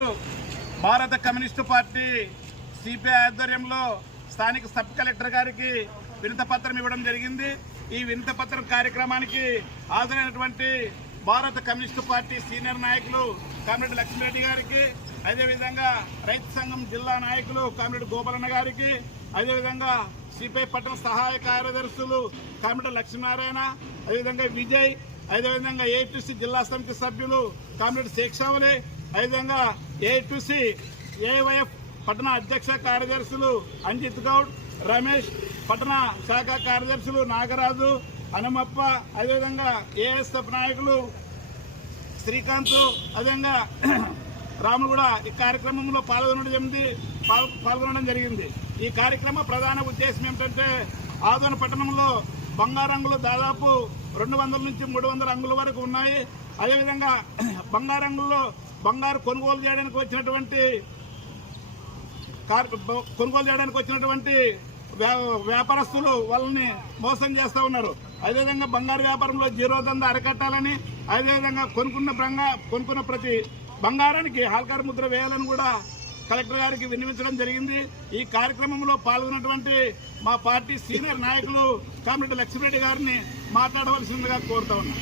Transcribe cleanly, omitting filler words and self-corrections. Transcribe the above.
భారత communist party CPI ఆధ్వర్యంలో స్థానిక సబ్ కలెక్టర్ గారికి వినతిపత్రం ఇవ్వడం జరిగింది. ఈ వినతిపత్రం కార్యక్రమానికి హాజరైనటువంటి భారత కమ్యూనిస్టు పార్టీ సీనియర్ నాయకులు కామ్రేడ్ లక్ష్మీరెడ్డి గారికి, అదేవిధంగా రైతు సంఘం జిల్లా నాయకులు కామ్రేడ్ గోపాలన్న గారికి, అదేవిధంగా సిపిఐ పట్టణ సహాయ కార్యదర్శులు కామ్రేడ్ లక్ష్మీనారాయణ, అదేవిధంగా విజయ్, అదేవిధంగా ఏఐటీసీ జిల్లా సమితి సభ్యులు కామ్రేడ్ శేక్షావలి, అదేవిధంగా ఏఐటీసీ ఏవైఎఫ్ పట్టణ అధ్యక్ష కార్యదర్శులు అంజిత్ గౌడ్, రమేష్, పట్టణ శాఖ కార్యదర్శులు నాగరాజు, హనుమప్ప, అదేవిధంగా ఏఎస్ఎఫ్ నాయకులు శ్రీకాంత్, అదేవిధంగా రాములు కూడా ఈ కార్యక్రమంలో పాల్గొనడం జరిగింది. ఈ కార్యక్రమ ప్రధాన ఉద్దేశం ఏమిటంటే ఆదోని పట్టణంలో బంగారంగులు దాదాపు 200 నుంచి 300 అంగుల వరకు ఉన్నాయి. అదేవిధంగా బంగారంగుల్లో బంగారు కొనుగోలు చేయడానికి వచ్చినటువంటి వ్యాపారస్తులు వాళ్ళని మోసం చేస్తూ ఉన్నారు. అదేవిధంగా బంగారు వ్యాపారంలో జీరో దందా అరికట్టాలని, అదేవిధంగా కొనుక్కున్న ప్రతి బంగారానికి హాల్కార్ ముద్ర వేయాలని కూడా కలెక్టర్ గారికి విన్నవించడం జరిగింది. ఈ కార్యక్రమంలో పాల్గొన్నటువంటి మా పార్టీ సీనియర్ నాయకులు కామ్రేడ్ లక్ష్మీరెడ్డి గారిని మాట్లాడవలసిందిగా కోరుతా ఉన్నాం.